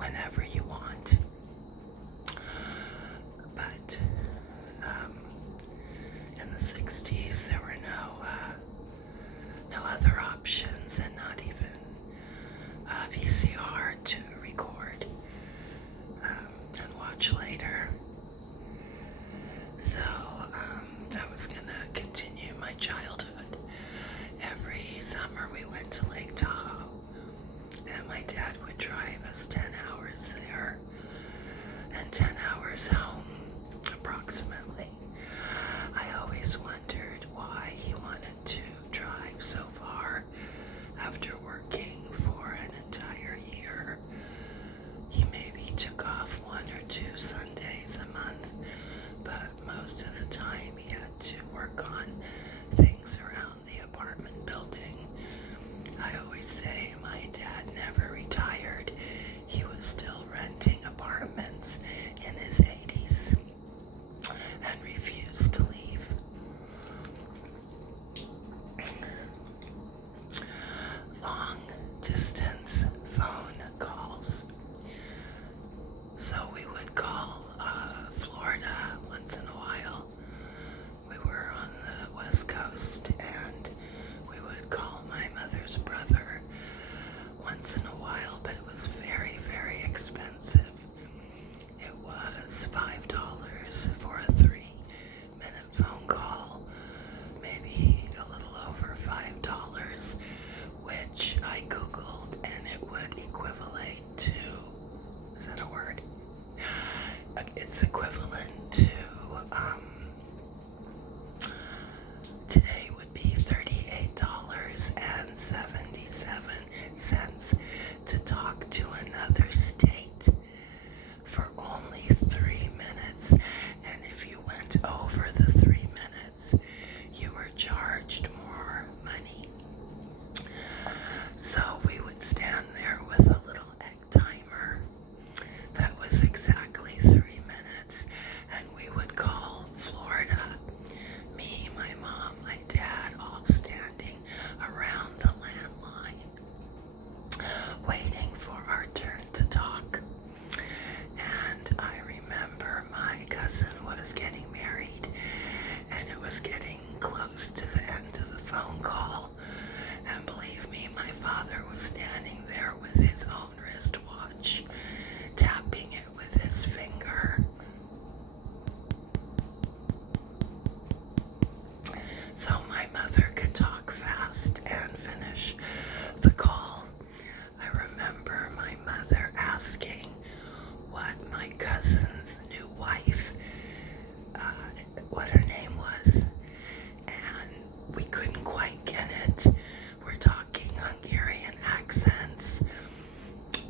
whenever you want. But in the 60s, there were no other options, and not even VCR to record and watch later. So I was going to continue my childhood. Every summer we went to Lake Tahoe, and my dad would drive us 10 hours there and 10 hours home, approximately. I always wondered why he wanted to drive so far after working for an entire year. He maybe took off 1 or 2 Sundays a month, but most of the time he had to work on things around the apartment building. I always say my dad never retired. He was still renting apartments in his 80s and refused to leave. Long distance phone calls. So we would call Florida once in a while. We were on the West Coast, and we would call my mother's brother once in a while, but it was very, very expensive. It was $5 for a 3-minute phone call, maybe a little over $5, which I Googled, and it would equivalent to, is that a word? It's equivalent to, today would be $38.77 to talk to another state for only 3 minutes. And if you went over the 3 minutes, you were charged more money. So we would stand there with a little egg timer that was exactly 3 minutes, and we would call Florida. Me, my mom, my dad, all standing around the landline, waiting for our turn to talk. And I remember my cousin was getting married, and it was getting close to the end of the phone call. And believe me, my father was standing there with his own wristwatch, tapping it with his finger. So my mother could talk fast and finish the call. I remember my mother asking what my cousin's new wife, what her name was, and we couldn't quite get it. We're talking Hungarian accents,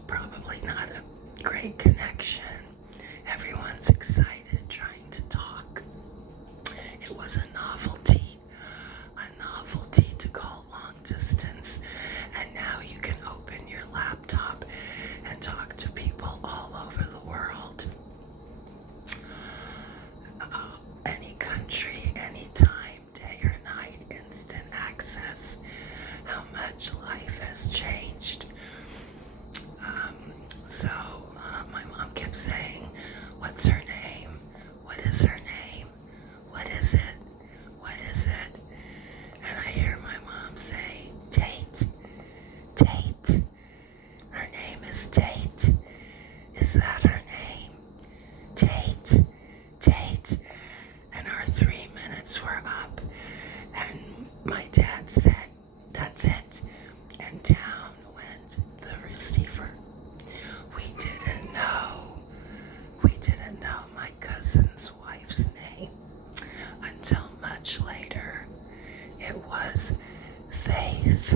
probably not a great connection. Everyone's excited trying to talk. It was a novelty to call long distance, and now you can open your laptop and talk to people all over the world. Any country, anytime, day or night, instant access. How much life has changed. My mom kept saying, "What's her name? What is her name? What is it? What is it?" And I hear my mom say, "Tate. Tate. Her name is Tate. Is that her name? Tate. Tate." And our 3 minutes were up, and my dad said, "That's it." And down went the receiver. We didn't know my cousin's wife's name until much later. It was Faith.